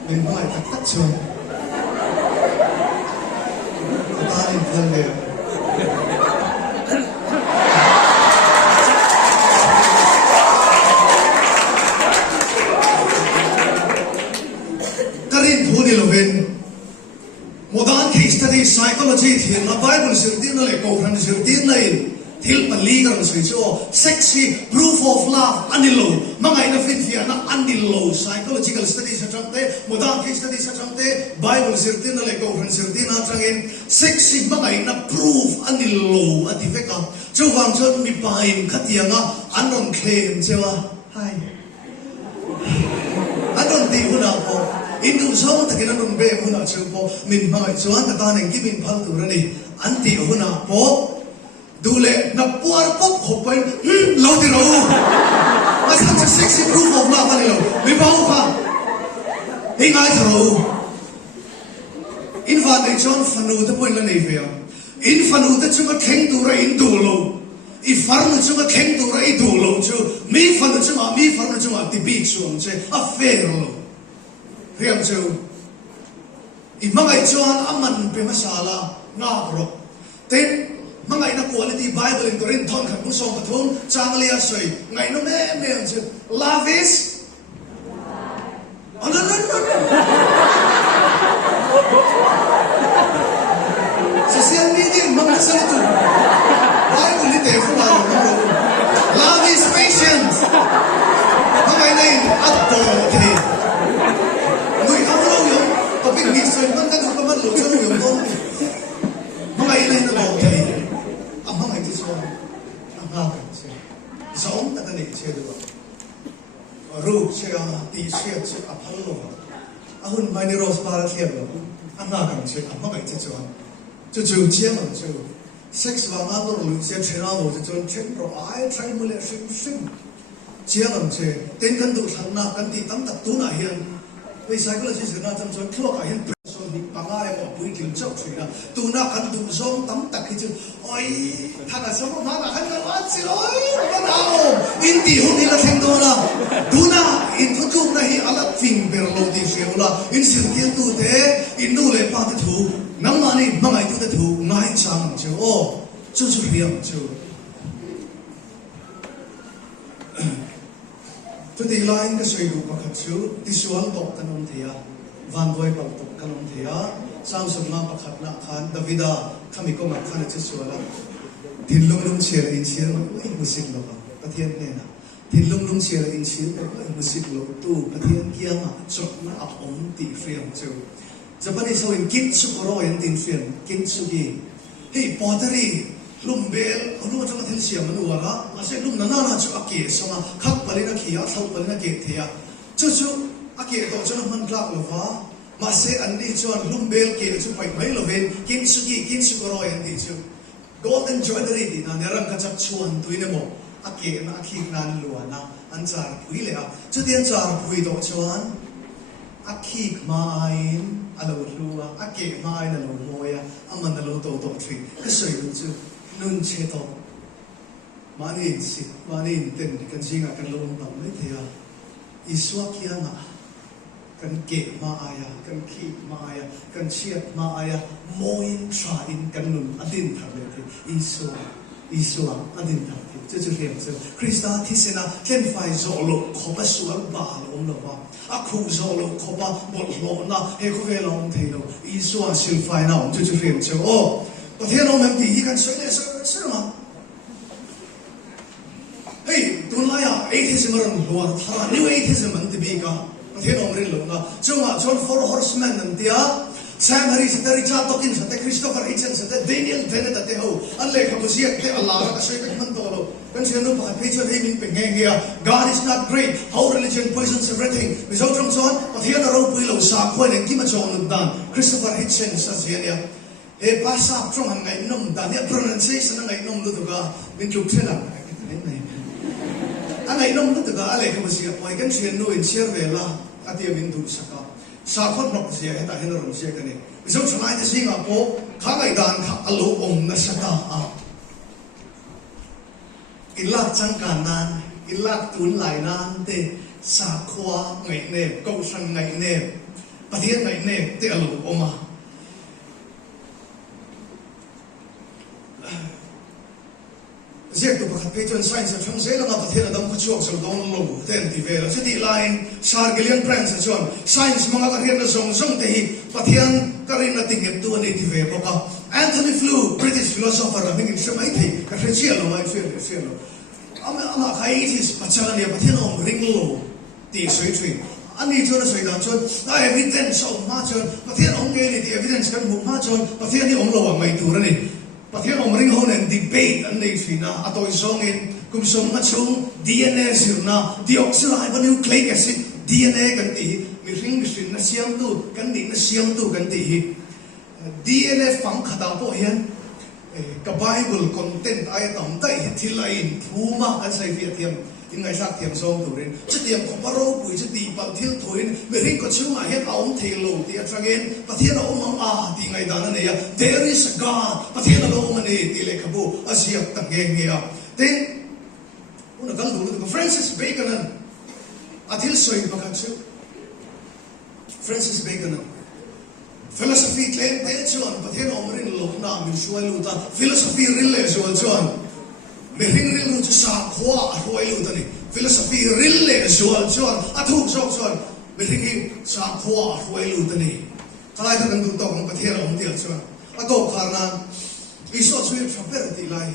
men mai tak tak chuan ta ni phal le karin phuni loven modern case study psychology thian na Bible sirtin na le ko ran sirtin na in thil pali kan sei cho sexy proof of love anilo mangai na fit fian na anilo psychological studies sa chamte modern case studies sa chamte Bible sirtin na le ko ran sirtin na changin sexy mangai na proof anilo atifeka cho wang cho mi pain khatianga anon claim chewa hai anon ti huna ko Indu so ta kina nun be huna chupo min mai chuan ta tan ki min phal tu rani anti huna po dule na puar pop khopai lo di ro ma sam sexy proof of love ani lo mi ba pa hi ngai ro in fa de chon fanu ta point la nei ve in fanu ta chu ma theng tu ra in du lo I farnu chu ma theng tu ra I du lo chu mi chunga ti bi chuang che a fair lo riam chu I mangai chuan aman pe masala nga ro ten mangai na quality Bible in Korin thon khan bu song pathum changlia soi ngai no me chu love is no social media mang sa tu Bible ni te fu love is patience mangai nei at to the người không lâu rồi có biết nghĩ soi vẫn đang không bắt lỗi cho người không mangai nei na lo thei mangai ti so nga ka che zong ta ka nei che do ru che ti che che a phal lo ahun mai ni ros para thiam lo nga ka che mangai ti so就接嘛就 sex 话嘛都路些全拉我就全pro ai try mo le sim接嘛就ten kan du thang na kan ti tam tak tu na hian we psychology se na cham chon thlo ka hian so ni panga le mo pui til chok thri na tu na kan du zong tam tak hi chu oi thana so ma na kan wa chi oi ma na in ti hu ni la theng do na tu na in thu tu na hi ala thing ber lo ti se la in sir ti tu te in nu le pa te thu nắm mà đi mà ngày tôi đã thú ngay chẳng chứ ô chú hiểm chứ tôi đi lại cái suy luận mà khát chú đi xuống bọc cái nông thia van voi bọc bọc cái nông thia sang sum ma khát na khan Davida kami ko mak khan chú xuống là thiên lung chia in chia mà ai music lo ba thiên này na thiên lung chia in chia mà ai music lo tu ba thiên kia mà chọn na ap ong ti phèm chứ Japanese so in kitsu koro yan din film kitsugi hey pottery lumbel anu chang thil siam anu wala ase lum nana na chu ake soma khak palina khia thau palina ke thea chu ake to chana man klak lova ma se andi chuan lumbel ke chu pai mai loven kitsu koro yan din chu golden jewelry din na nerang ka chak chuan tuine mo ake na akhi nan luana an char phui le a chu tian char phui to chuan akhi main alo lua ake mai na lo moya aman na lo to thri ka soi lu chu nun che to mani ten kan singa kan lo nam le thea iswa kia na kan ke ma aya kan khi ma aya kan chiat ma aya moin tra in kan nun adin tha le the iswa adin tha chu chu hiam chu Krista thisena ken fai zo lo khoba sual ba lo lo ba a khu zo lo khoba bol lo na he ko ve lo thei lo iswa sil fai na chu chu hiam chu o to thiên ông em thì kan soi le soi ma hey tun la ya atheism ron lo tha new atheism an ti bi ka to thiên ông rin lo na chunga John 4 horsemen an tia Sam Harris dari cha tokin sa te Christopher Hitchens sa te Daniel Dennett at te ho an le ka busia ke Allah ka soi ka man to lo kan siya no pa picture he min peng heng ya God is not great how religion poisons everything result from son but here na ro pui lo sa khoi ne ki ma chong dan Christopher Hitchens sa siya ya e pa sa trong hang ngai nom dan ya pronunciation ngai nom lu to ka min chuk thena an ngai nom lu to ka ale ka busia poi kan siya no in share vela atia min du saka sa khot nok sia heta hen rom sia kani result sanai te singa po kha ngai dan kha alo om na saka a ilak chang kan nan ilak tun lai nan te sa khwa ngai ne ko sang ngai ne pathian ngai ne te alo oma Ziek tu pakhat pe chon science chong se la ma pathian adam khu chuak so don lo ten ti ve la chuti line sar gelian prince chon science manga ka hian na zong zong te hi pathian karin na ting tu ani ti ve poka Anthony Flew British philosopher I think in shemai thei ka threchial lo mai fe lo ama khai is pachal ni pathian om ring lo ti soi thui ani chon soi dan chon na evidence of ma chon pathian om ge ni ti evidence kan mu ma chon pathian ni om lo wa mai tu ra ni pathian om ring hon and debate an nei fina atoi zong in kum som ma chung DNA sirna deoxyribonucleic acid DNA kan ti mi ring sin na siam tu kan ni na siam tu kan ti DNA phang khata po hian ka Bible content ai tam dai thilain thuma an sai fi thiam in ngai sak thiam song tu rin chutiam ko paro pui chuti pal thil thoin mi ring ko chunga he aum thelo ti atrangen pathian om a ti ngai dan ne ya there is a God pathian lo mane ti le khabu asiak tak nge nge ya then una kal du ko Francis Bacon atil soi pakatsu Francis Bacon philosophy claim te chuan pathian omrin lokna min suai luta philosophy rille chuan mehring ril ru chu sa khwa huai luta ni philosophy rille chuan athuk sok chuan mehring hi sa khwa huai luta ni kalai ta kan du to kan pathian om tia chuan ato kharna iso suy chaper ti lai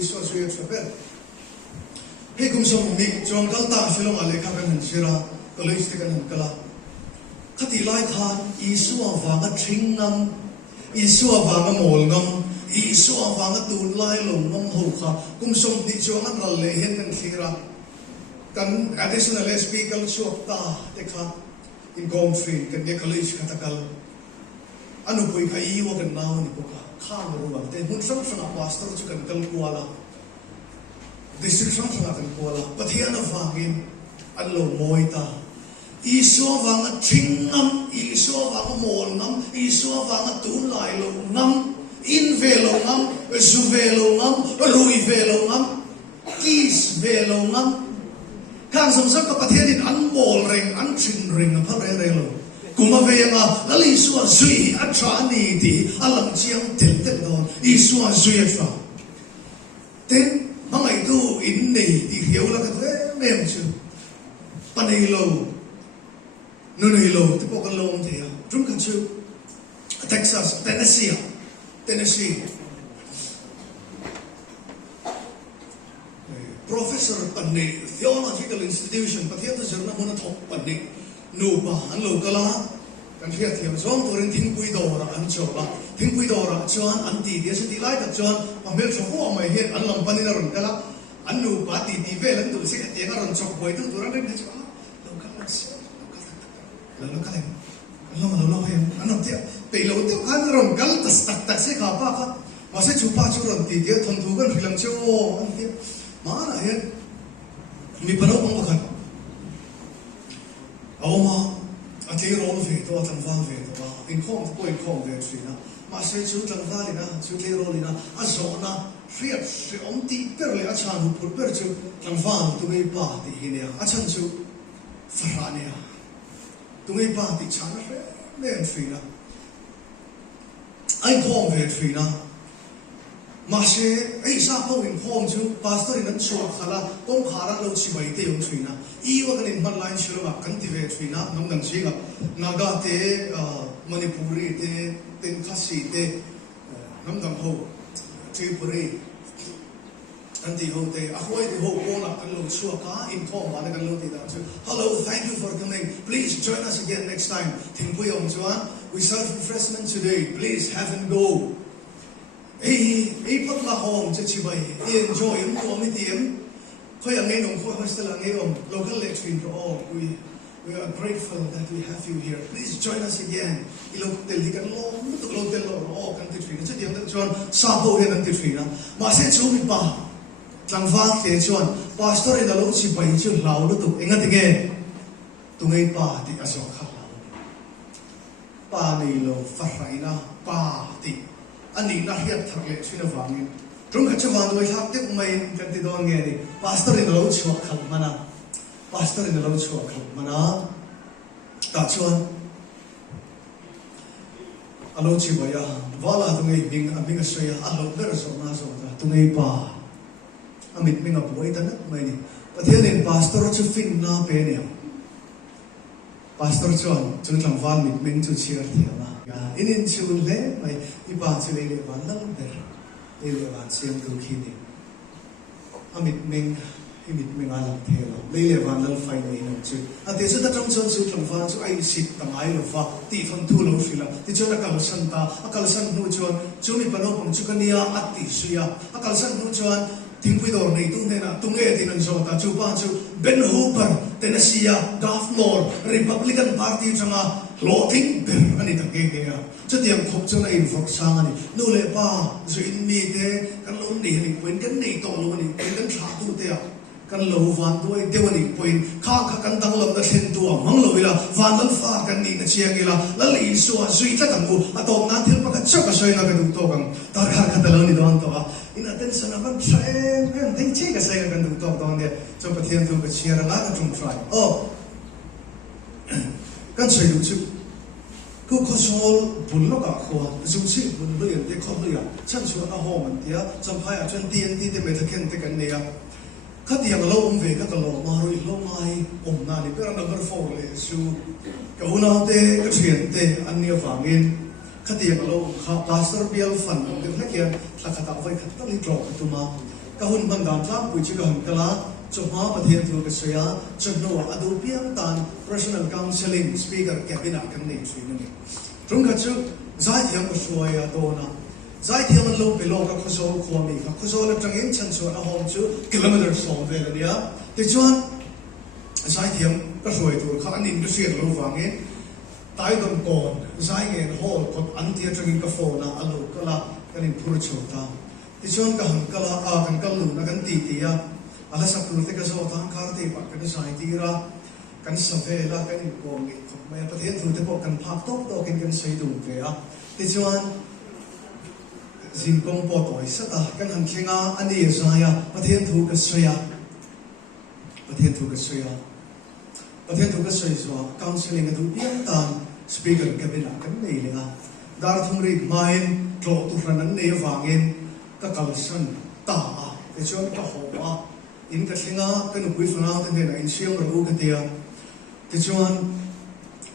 iso suy chaper he kum som mi chuan kalta silong ale kha kan sira college te kan kala khati lai khan isu awanga thringnam isu awanga molngam isu awanga tun lai longam ho kha kum som ni chuan an ral le hen kan thira kan additional speaker chuakta te kha in gomfri kan ye college khatakal anu pui kha i wa kan naw ni ko kha khang ruwa te hun sam sang pastor chu kan kal kuala district sang sang kan kuala pathian awangin an lo moita isu awanga thringnam isu awanga molngam isu awanga tun lai lo ngam in velo ngam zu velo ngam rui velo ngam kis velo ngam kang sam sam ka pathian in an mol reng an thin reng a phare re lo kuma venga lali suwa zui atrani ti alang chiang tel tel don isua zui atra ten mangai tu in nei ti hiu la ka the mem chu panei lo no nei lo ti pok long the drum ka chu Texas Tennessee professor panei theological institution pathian ta jarna hona thok panei no ba an lo kala kan thia thiam zong torin thingpui dora an chola thingpui dora chuan an ti dia se ti lai tak chuan pa mel tho ho mai he an lam panin ron kala an nu pa ti ti ve lan tu se ka te ka ron chok boi tu turan ren chu lo kala se lo kala lo he an ti pe lo tu kan ron kal tas tak tak se ka pa ka ma se chu pa chu ron ti dia thon thu kan filam chu an ti ma na he mi pano pang khan Oma, ati rol ve to tan val ve to in kong ve trina ma se chu tan valina chu te rolina a zona fiat se om ti per le a chan pu per chu tan val tu ngai pa ti hinia a chan chu farania tu ngai pa ti chan re len trina ai kong ve trina ma se ai sa po in kong chu pastor in an chu khala kong khara lo chi bai te yong trina iwa kan in line shilunga kan ti ve trina nam dang singa naga te manipuri te tenkhasi te nam dang ho tripuri kan ti ho te ahoi te ho kona kan lo chua ka in kong ma kan lo ti da chu hello thank you for coming please join us again next time thingpui om chuan we serve refreshment today please have and go ei pat la hom che chi bai enjoy mo mi tiem khoi ang ngai nong khoi hostel ang ngai om local lecturing for all we are grateful that we have you here please join us again ilok tel hi kan lo mu to lo tel lo o kan ti thrina che diam da chuan sa bo he kan ti thrina ma se chu mi pa tlang va ke chuan pastor in lo chi bai chu lau lu tu enga tinge tu ngai pa ti aso kha pa nei lo fa raina pa ti ani na hiat thak le china wangin trung kha chawan doi hak te mai kan ti don nge ni pastor in lo chua khal mana ta chuan alo chi baya wala tu ngai bing soya alo ber so na so ta tu ngai pa amit minga boi ta na mai ni pathian in pastor chu fin na pe ne pastor chuan chu tlang van mit min chu chiar thia na in chu le mai ipa chu le van lang ber le van siam tu khi ni amit ming himit ming ala thela le van lal fai nei no chu ate chu ta tang chu tlang van chu ai sit tang ai lo fa ti thon thu lo fila ti chu na kal san ta akal san nu chuan chu mi pano pang chu kania ati suya akal san nu chuan thingpui dor nei tu ne na tu nge ti nan so ta chu pa chu Ben Hooper Tennessee Governor Republican Party changa loting ber ani ta ke ke ya chu tiam khop chu na in fok sang ani nu le pa zu in mi te kan lo ni ni point kan nei to lo ni kan tha tu te kan lo van tuai dewani point kha kan dang lam na sen tu mang lo ila van lan fa kan ni na chiang ila la li su a zui ta kan mu atom na thil pa ka chok ka soi na kan to kan tar kha ka ta lo ni don to in attention akan train kan ting chi ka sai kan to don de so pathian tu ka chiara la ka tum try oh kan sei du chu ku khosol bul lo ka khwa zum chi bul lo yen te kho lo ya chan chu na ho man tia cham phai a chen tien ti te me the ken te kan ne ya khati yang lo ve ka lo ma roi lo mai na ni per number 4 le su ka una te ka thien te an ni wangin khati yang lo kha pastor bial fan te na kia thla khata vai khat ta li drop tu ma ka hun ban dan tlam pu chi ka han kala chuma pathian thu ka soya chno adu piam tan personal counseling speaker cabinet kan nei chui ni trung ka chu zai thiam ko soya to na zai thiam lo pe lo ka khosol khwami ka khosol tangin chan chu na hom chu kilometer so ve la dia ti chuan zai thiam ka soi tu kha anin du sian lo wangin tai dom kon zai ngen hol kot an tia tangin ka phone na alo kala kanin phur chota ti chuan ka han kala a kan kal lu na kan ti tia ala sa pulute ka so tang kar te pa kan sai tira kan sa vela kan ko mi mai pathian thu te po kan phak tok to kan sei du ve a ti chuan zin kong po toi sa ta kan han thinga ani zaya pathian thu ka soya pathian thu ka soya pathian thu ka soi so counseling adu pian tan speaker cabinet kan nei le a dar thung ri main tlo tu ran an nei wangin ka kalsan ta a ti chuan ka ho a in ka thinga kan upui fanga kan ne in siam ro ka tia ti chuan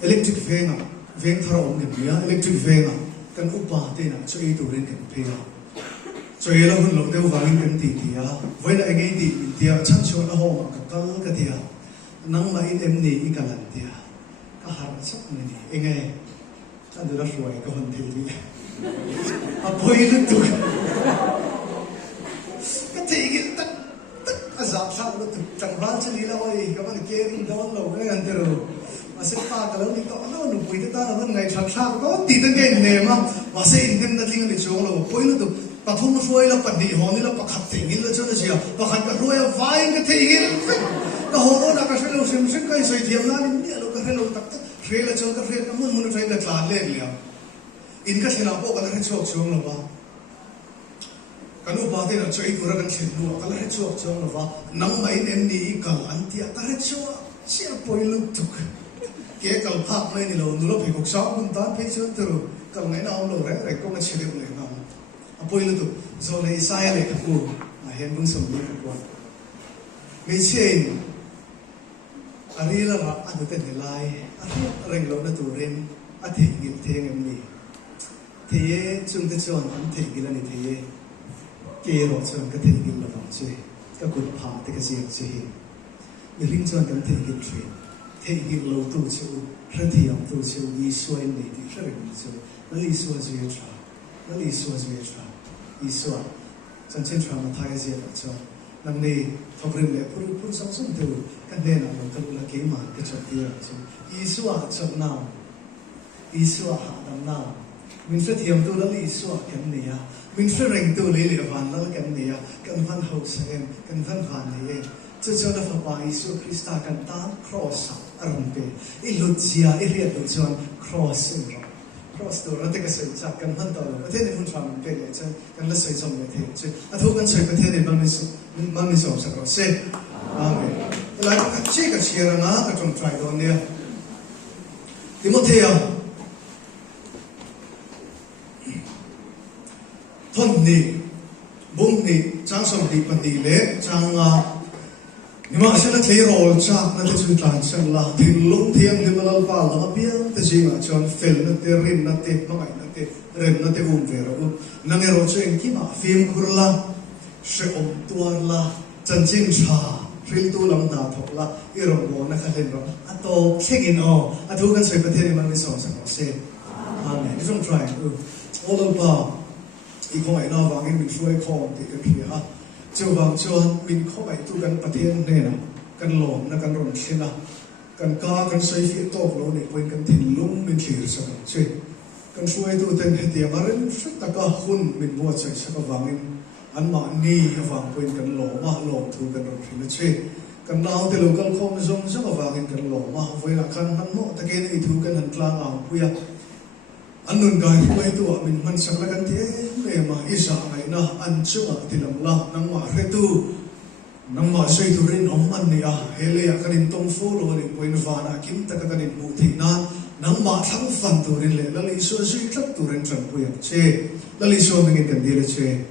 electric venga veng tharo om ke bia electric venga kan upa te na choi tu ren kan phe choi la hun lo deu wangin kan ti tia voina engai ti tia chan chuan a ho ma ka kal ka tia nang ma in em ni i kalan tia ka har chak ni engai chan du la ruai ka hon thei ni a poi lu tu ka thei gi tak azab sa lo tu tang ran chali la oi ka man ke rin don lo ga an tero ase pa ka lo ni to no nu pui ta na ngai thak sa ko ti ta ke ne ma ma se in dem na ting ni chong lo poi lu tu pa thum suai la pa ni ho ni la pa khat te ngil la chana sia pa khat ka ruai vai ka thei ngil ka ho na ka shelo sim sim kai soi thiam na ni lo ka hello tak re la chol ka re ka mun mun trai ka tla le lia in ka thena po ka la chok chong lo ba kan upa te na choi tu ra kan thlen lu ka la chok chong lo ba nang mai en ni kal an tia ka re chwa sia poi lu tuk ke kal phak mai ni lo nu lo phi kok sa mun tan phe chu tu kal ngai na lo re re ko ma chile le na a poi lu tu zo le sai le ka ku ma hen bung som ni ka ku me chen ari la ra a du te ne lai a ri reng lo na tu ren a the ngil the ngam ni the ye chung te chon an the ngil ani the ye ke ro chon ka the ngil la che ka ku pha te ka siam che mi ring chon kan the ngil tre the ngil lo tu chu ra thiam tu chu yi suai ni ti ra ren chu na li suai zhe cha na li suai zhe cha yi suai chan chen tra ma thai zhe ta chon nang ni thobrim le pur sang sum tu kan ne na lo ka la ke ma ka chot ti ra chu yi suai chot na yi suai ha dam na min fe thiam tu la li suai kan ne ya min fe reng tu le le van la kan ne ya kan van ho sa em kan van van ne chu chu da fa pa Isu Krista kan ta cross aram pe I lutia I ria tu chuan cross cross tu ra te ka se cha kan han ta lo the ne mun tham pe le cha kan la sei chom le the chu a thu kan sei pa the ne bang ni so sa ro se amen la ka che ka che ra na ka chom try do ne Timothea thon ni bung ni chang som di pan di le chang ni ma se na thei rol cha na te chu tlan sang la thin lung thiam ni malal pa la piang te ji ma chon fel na te rin na te ma mai na te ren na te ve ro na nge ro chen ki ma film kurla she om tuar la chan chin cha ril tu lam da thok la I ro mo na kha len ro a to thengin o a thu kan sei pa the ni man ni so sang se amen I don't try all about I ko ai na wangin min suai khom ti ka thia ha chu wang chuan min kho ai tu kan pathian ne na kan lom na kan ron thina kan ka kan sei fi tok lo ne poin kan thin lung min thlir sa che kan suai tu ten he tia marin sat ta ka hun min bo chai sa ka wangin an ma ni wang poin kan lo ma lo tu kan ron thina che kan nau te local khom zong sa ka wangin kan lo ma voi la kan han mo ta ke nei thu kan han tlang ang puya anun gai mai tu min man sak la kan te me ma isa ngai na an chunga tilam la nang ma re tu nang ma sei tu rin om man ni a hele ya kanin tong fu ro ni poin vana kim ta ka kanin mu thi na nang ma thang fan tu rin le lali so sui tlat tu rin tran pu ya che lali so ngin kan dire che